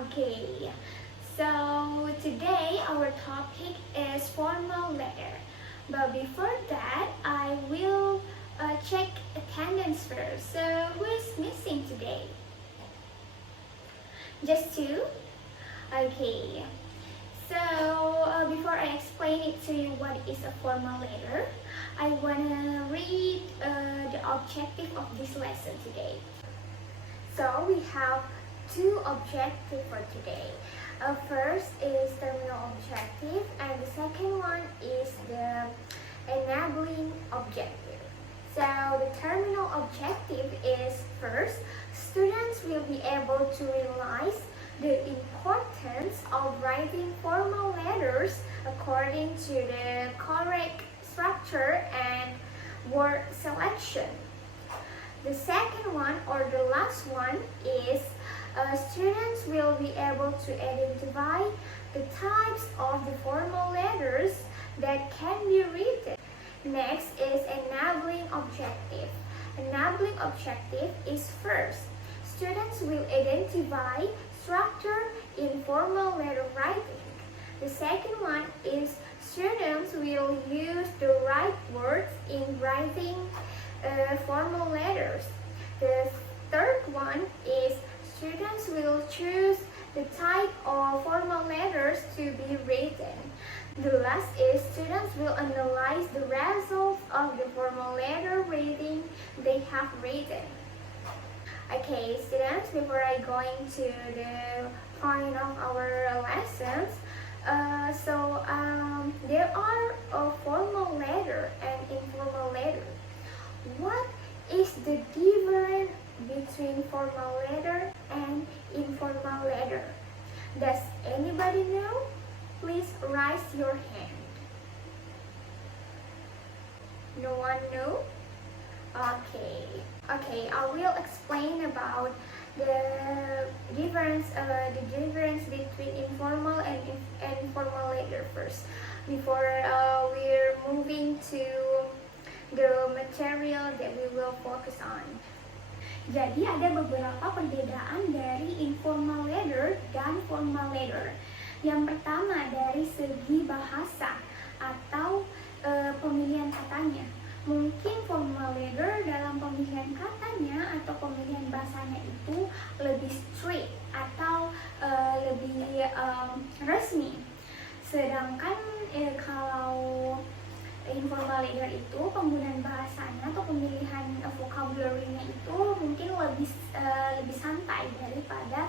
Okay, so today our topic is formal letter. But before that, I will check attendance first. So who is missing today? Just two? Okay. So before I explain it to you what is a formal letter, I wanna read the objective of this lesson today. So we have two objectives for today. First is terminal objective, and the second one is the enabling objective. So the terminal objective is first, students will be able to realize the importance of writing formal letters according to the correct structure and word selection. The second one, or the last one, is students will be able to identify the types of the formal letters that can be written. Next is enabling objective. Enabling objective is first, students will identify structure in formal letter writing. The second one is students will use the right words in writing formal letters. The third one is students will choose the type of formal letters to be written. The last is students will analyze the results of the formal letter reading they have written. Okay, students, before I go into the point of our lessons, there are a formal letter and informal letter. What is the difference between formal letter and informal letter? Does anybody know? Please raise your hand. No one know? Okay, I will explain about the difference between informal and formal letter first, before we're moving to the material that we will focus on. Jadi ada beberapa perbedaan dari informal letter dan formal letter. Yang pertama dari segi bahasa atau pemilihan katanya. Mungkin formal letter dalam pemilihan katanya atau pemilihan bahasanya itu lebih strict atau lebih resmi. Sedangkan kalau informal letter itu penggunaan bahasanya atau pemilihan vocabulary-nya itu mungkin lebih santai daripada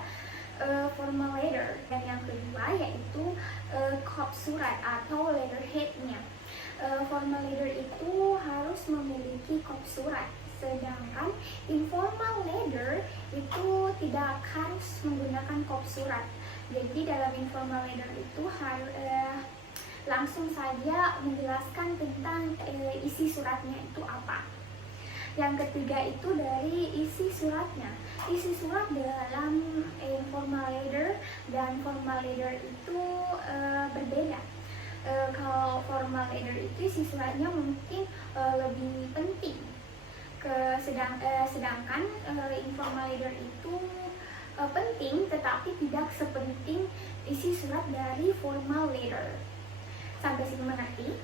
formal letter. Dan yang kedua yaitu kop surat atau letterhead-nya. Formal letter itu harus memiliki kop surat, sedangkan informal letter itu tidak harus menggunakan kop surat. Jadi dalam informal letter itu harus langsung saja menjelaskan tentang isi suratnya itu apa. Yang ketiga itu dari isi suratnya. Isi surat dalam informal letter dan formal letter itu berbeda. Kalau formal letter itu isi suratnya mungkin lebih penting. Sedangkan informal letter itu penting tetapi tidak sepenting isi surat dari formal letter. Sampai sini mengerti?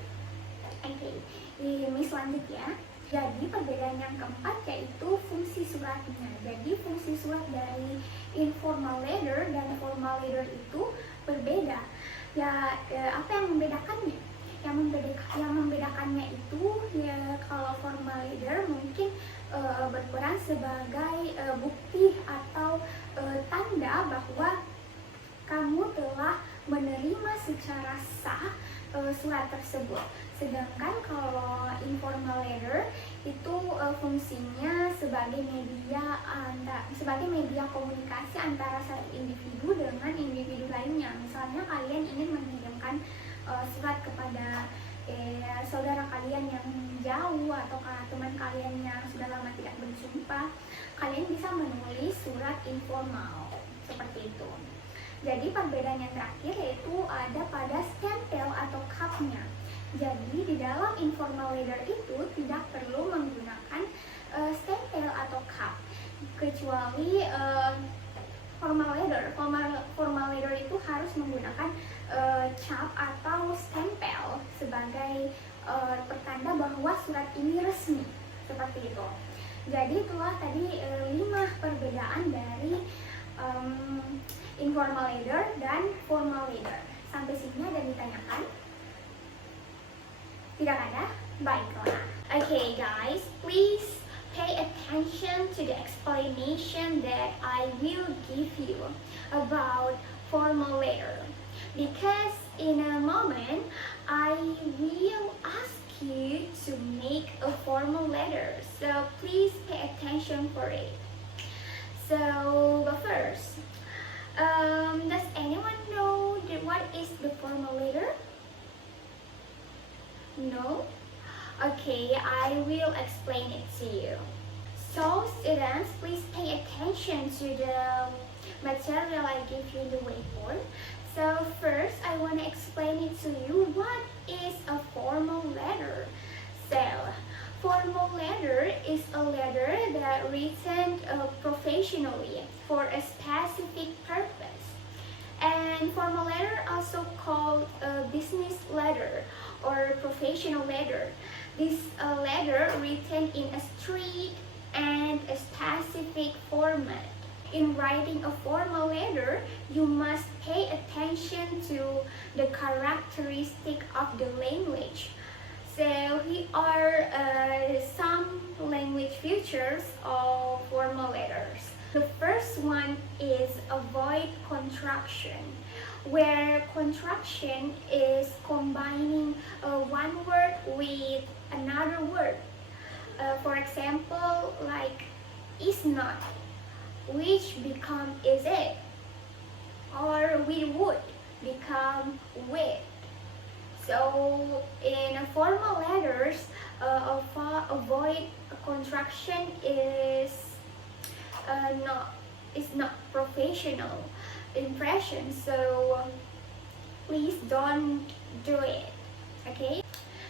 Oke, ini selanjutnya. Jadi perbedaan yang keempat yaitu fungsi suratnya. Jadi fungsi surat dari informal letter dan formal letter itu berbeda. Ya, apa yang membedakannya? Yang membedakannya itu ya, kalau formal letter mungkin berperan sebagai bukti atau tanda bahwa kamu telah menerima secara sah surat tersebut. Sedangkan kalau informal letter itu fungsinya sebagai media komunikasi antara satu individu dengan individu lainnya. Misalnya kalian ingin mengirimkan surat kepada saudara kalian yang jauh atau teman kalian yang sudah lama tidak berjumpa, kalian bisa menulis surat informal seperti itu. Jadi perbedaan yang terakhir yaitu ada pada stempel atau cupnya. Jadi di dalam informal letter itu tidak perlu menggunakan stempel atau cup, kecuali formal letter. Formal letter itu harus menggunakan cap atau stempel sebagai pertanda bahwa surat ini resmi, seperti itu. Jadi itulah tadi 5 perbedaan dari informal letter dan formal letter. Sampai sini ada ditanyakan? Tidak ada? Baiklah. Okay guys, please pay attention to the explanation that I will give you about formal letter, because in a moment I will ask you to make a formal letter, so please pay attention for it. So but first, does anyone know what is the formal letter? No? Okay, I will explain it to you. So students, please pay attention to the material I give you in the whiteboard. So first, I want to explain it to you what is a formal letter. So, formal letter is a letter that written professionally for a specific purpose. And formal letter also called a business letter or professional letter. This letter written in a strict and a specific format. In writing a formal letter, you must pay attention to the characteristic of the language. So here are some language features of formal letters. The first one is avoid contraction, where contraction is combining one word with another word. For example, like is not, which become is it, or we would become with. So in formal letters, avoid contraction is not professional impression, so please don't do it. Okay.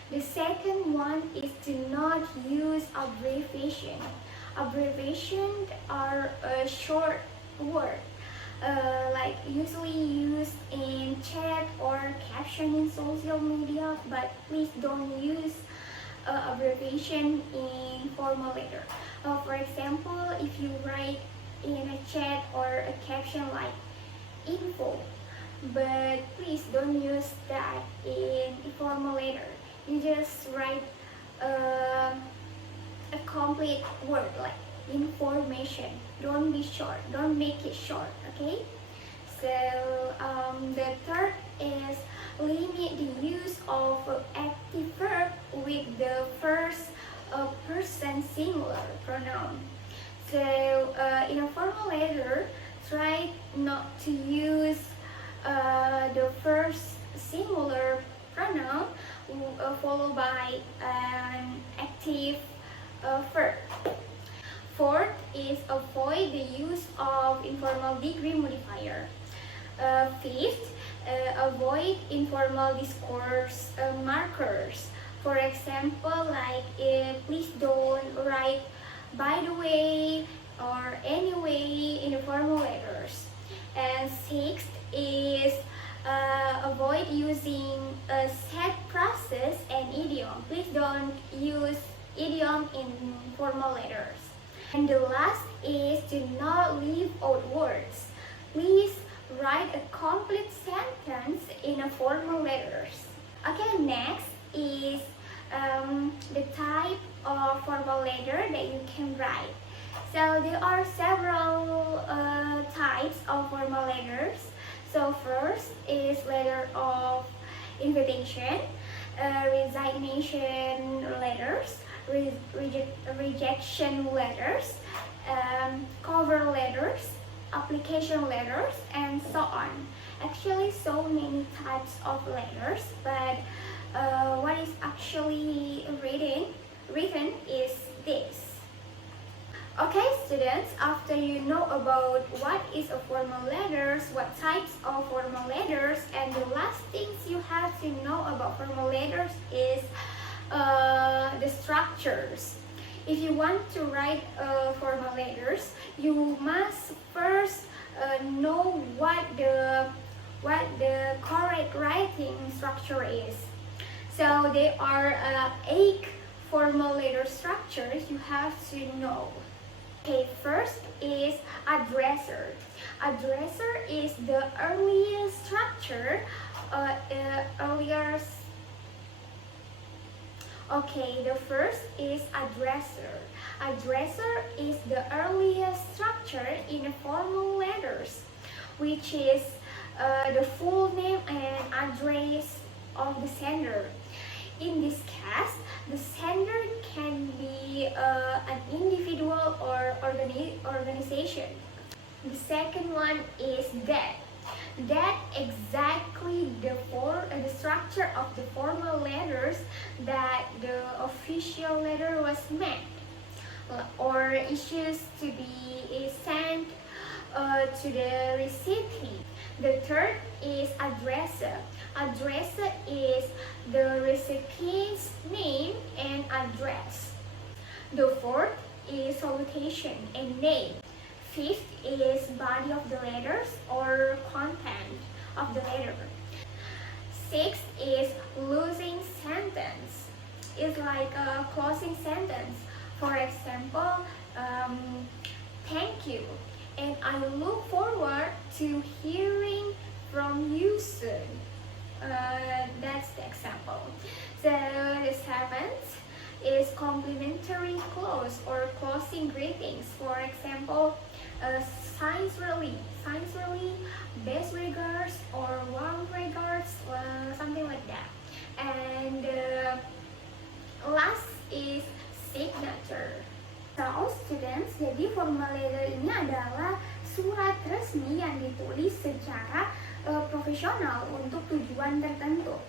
The second one is to not use abbreviation. Abbreviations are a short word, like usually used in chat or caption in social media, but please don't use abbreviation in formal letter. For example, if you write in a chat or a caption like info, but please don't use that in formal letter. You just write a complete word like information. Don't be short, don't make it short, okay? So the third is limit the use of active verb with the first person singular pronoun. So in a formal letter, try not to use the first singular pronoun followed by an active verb. Fourth is avoid the use of informal degree modifier. Fifth, avoid informal discourse markers. For example, like please don't write by the way or anyway in the formal letters. And sixth is avoid using a set process and idiom. Please don't use idiom in formal letters. And the last is to not leave out words. Please write a complete sentence in a formal letters. Okay, next is the type of formal letter that you can write. So there are several types of formal letters. So first is letter of invitation, resignation letters, rejection letters, cover letters, application letters, and so on. Actually, so many types of letters, but what is actually written is this. Okay, students, after you know about what is a formal letters, what types of formal letters, and the last things you have to know about formal letters is the structures. If you want to write formal letters, you must first know what the correct writing structure is. So there are 8 formal letter structures you have to know. Okay, first is addresser. Addresser is the earliest structure, Okay, the first is addresser. Addresser is the earliest structure in the formal letters, which is the full name and address of the sender. In this case, the sender can be an individual or organization. The second one is that. That exactly the structure of the formal letters that the official letter was meant or issues to be sent to the recipient. The third is addressor. Addressor is the recipient's name and address. The fourth is salutation and name. Fifth is body of the letters or content of the letter. Sixth is closing sentence. It's like a closing sentence. For example, thank you, and I look forward to hearing from you soon. That's the example. So the seventh is complimentary close or closing greetings. For example, sincerely, best regards or warm regards, something like that. And last is signature. So students, jadi formal letter ini adalah surat resmi yang ditulis secara profesional untuk tujuan tertentu.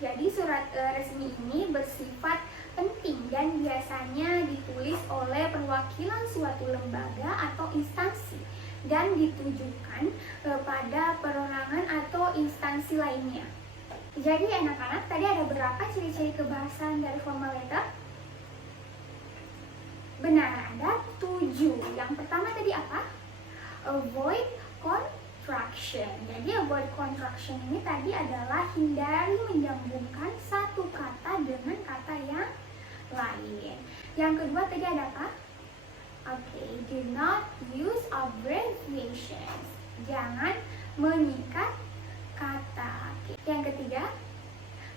Jadi surat resmi ini bersifat penting dan biasanya ditulis oleh perwakilan suatu lembaga atau instansi dan ditujukan pada perorangan atau instansi lainnya. Jadi anak-anak, tadi ada berapa ciri-ciri kebahasan dari formal letter? Benar, ada 7. Yang pertama tadi apa? Avoid contraction. Jadi avoid contraction ini tadi adalah hindari menyambungkan satu kata dengan kata yang lain. Yang kedua tadi ada apa? Okay, do not use abbreviations. Jangan menyikat kata. Yang ketiga,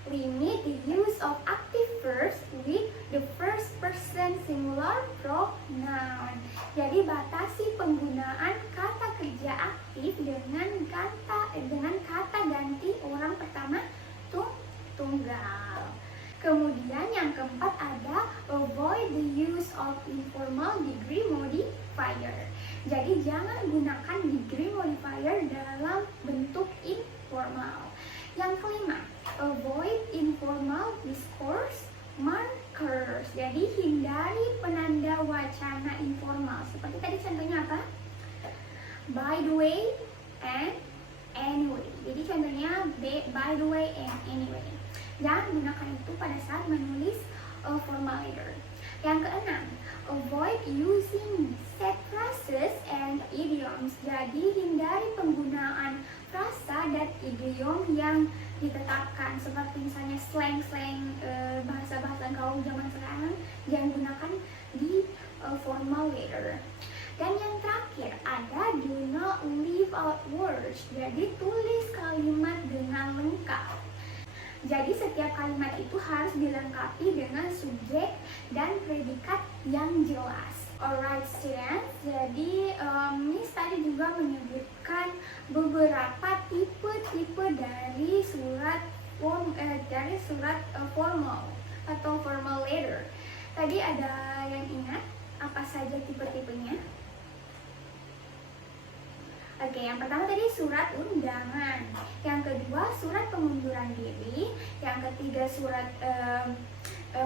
limit the use of active verbs with the first person singular pronoun. Jadi batasi penggunaan kata kerja aktif dengan kata ganti orang pertama tunggal. Kemudian yang keempat ada avoid the use of informal degree modifier. Jadi jangan gunakan degree modifier dalam bentuk informal. Yang kelima, avoid informal discourse markers. Jadi hindari penanda wacana informal. Seperti tadi contohnya apa? By the way and anyway. Jadi contohnya by the way and anyway. Jangan gunakan itu pada saat menulis formal letter. Yang keenam, avoid using set phrases and idioms. Jadi hindari penggunaan frasa dan idiom yang ditetapkan, seperti misalnya slang-slang bahasa-bahasa gaul zaman sekarang, jangan gunakan di formal letter. Dan yang terakhir ada do not leave out words. Jadi tulis kalimat dengan lengkap. Jadi setiap kalimat itu harus dilengkapi dengan subjek dan predikat yang jelas. Alright students, jadi Miss tadi juga menyebutkan beberapa tipe-tipe dari surat formal atau formal letter. Tadi ada yang ingat apa saja tipe-tipenya? Oke, yang pertama tadi surat undangan, yang kedua surat pengunduran diri, yang ketiga surat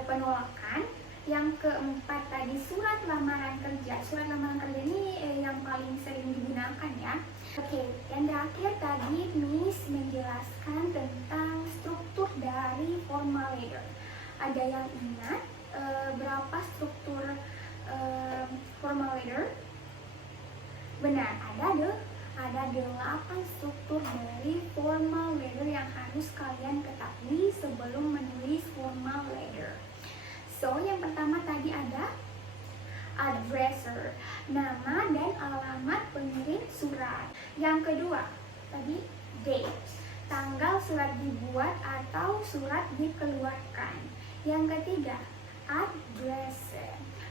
penolakan, yang keempat tadi surat lamaran kerja. Surat lamaran kerja ini yang paling sering digunakan ya. Oke, yang terakhir tadi Miss menjelaskan tentang struktur dari formal letter. Ada yang ingat berapa struktur formal letter? Benar, ada ada 8 struktur dari formal letter yang harus kalian ketahui sebelum menulis formal letter. So, yang pertama tadi ada addresser, nama dan alamat pengirim surat. Yang kedua, tadi date, tanggal surat dibuat atau surat dikeluarkan. Yang ketiga, address.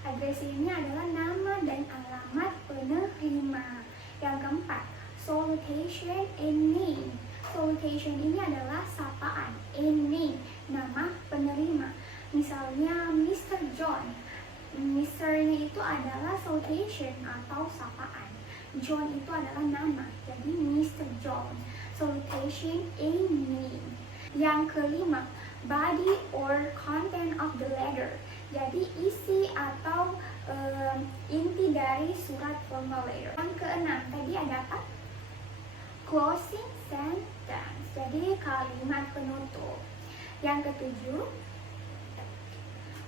Address ini adalah nama dan alamat penerima. Yang keempat, salutation and name. Salutation ini adalah sapaan, and name, nama penerima. Misalnya Mr. John. Mr.-nya itu adalah salutation atau sapaan. John itu adalah nama, jadi Mr. John. Salutation and name. Yang kelima, body or content of the letter. Jadi isi atau inti dari surat formal letter. Yang keenam, tadi ada apa? Closing sentence. Jadi kalimat penutup. Yang ketujuh,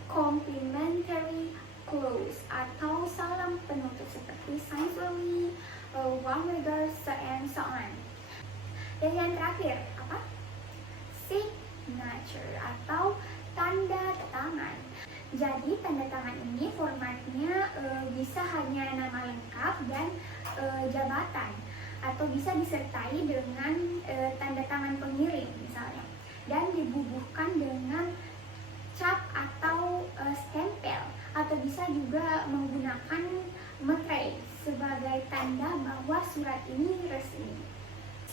complimentary close atau salam penutup seperti sincerely, warm regards, and so on. Dan yang terakhir apa? Signature atau tanda tangan. Jadi tanda tangan ini formatnya bisa hanya nama lengkap dan jabatan, atau bisa disertai dengan tanda tangan pengirim misalnya, dan dibubuhkan dengan cap atau stempel, atau bisa juga menggunakan materai sebagai tanda bahwa surat ini resmi.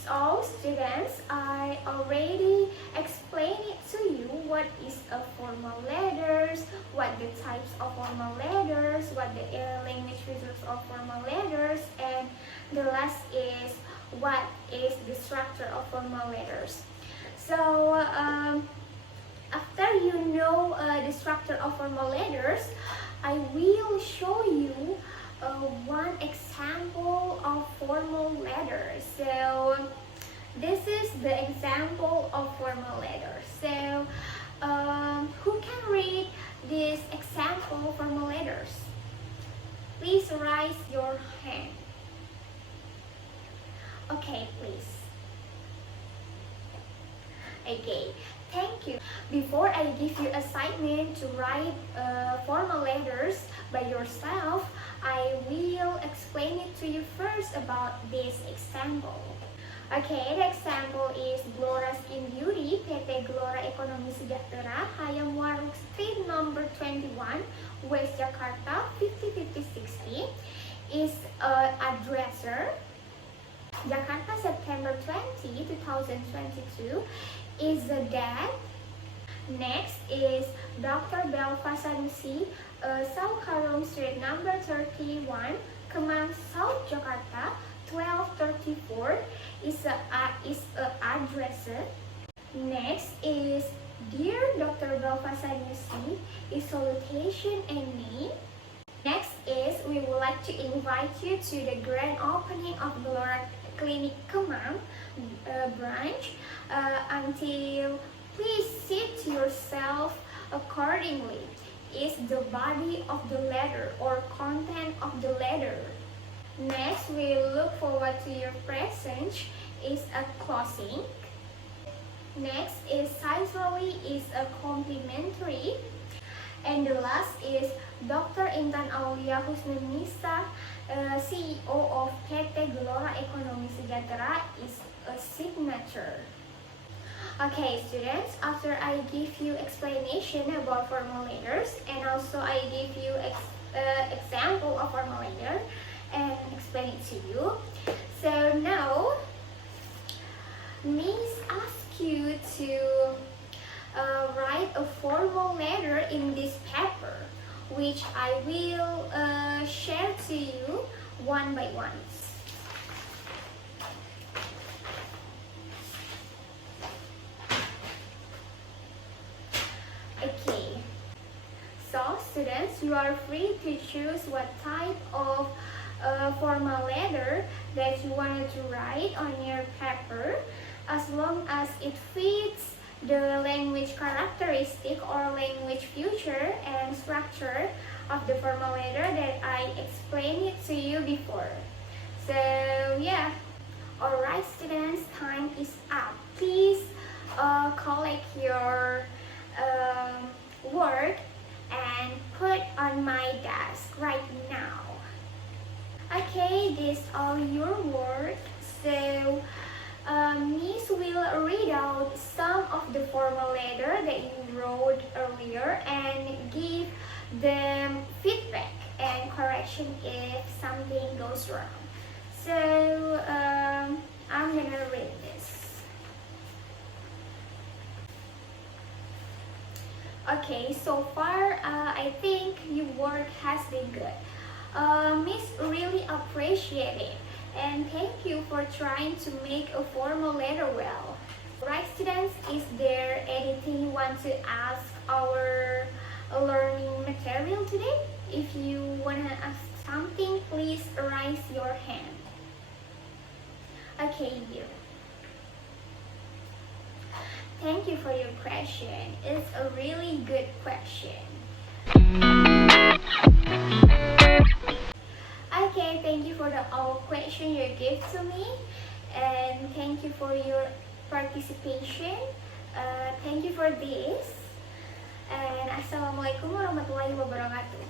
So students, I already explained it to you what is a formal letters, what the types of formal letters, what the language features of formal letters, and the last is what is the structure of formal letters. So after you know the structure of formal letters, I will show you one example of formal letters. So this is the example of formal letters. So who can read this example formal letters? Please raise your hand. Okay, please. Okay, thank you. Before I give you assignment to write formal letters by yourself, I will explain it to you first about this example. Okay, the example is Glora Skin Beauty, PT Glora Ekonomi Sejahtera, Hayam Warung Street number 21, West Jakarta, 505060, is addresser. Jakarta, September 20, 2022, is the date. Next is Dr. Belva Sanusi, South Karom Street number 31, Kemang, South Jakarta, 1234, is a addresser. Next is Dear Dr. Belva Sanusi, is salutation and name. Next is we would like to invite you to the grand opening of Glora Clinic Kemang branch. Until please sit yourself accordingly is the body of the letter or content of the letter. Next, we look forward to your presence is a closing. Next is sincerely is a complimentary. And the last is Dr. Intan Aulia Husnunisa, CEO of PT Glora Ekonomi Sejahtera, is a signature. Okay, students, after I give you explanation about formal letters and also I give you example of formal letter and explain it to you. So now, Miss ask you to write a formal letter in this paper, which I will share to you one by one. Okay, so students, you are free to choose what type of formal letter that you wanted to write on your paper, as long as it fits the language characteristic or language feature and structure of the formal letter that I explained it to you before. So yeah, Alright students, time is up. Please collect your work and put on my desk right now. Okay, this all your work. So Miss will read out some of the formal letter that you wrote earlier and give them feedback and correction if something goes wrong. So I'm gonna read this. Okay, so far I think your work has been good. Miss really appreciate it, and thank you for trying to make a formal letter well. Right students, is there anything you want to ask our learning material today? If you wanna ask something, please raise your hand. Okay, you. Thank you for your question. It's a really good question. Okay, thank you for the all question you gave to me, and thank you for your participation. Thank you for this, and assalamualaikum warahmatullahi wabarakatuh.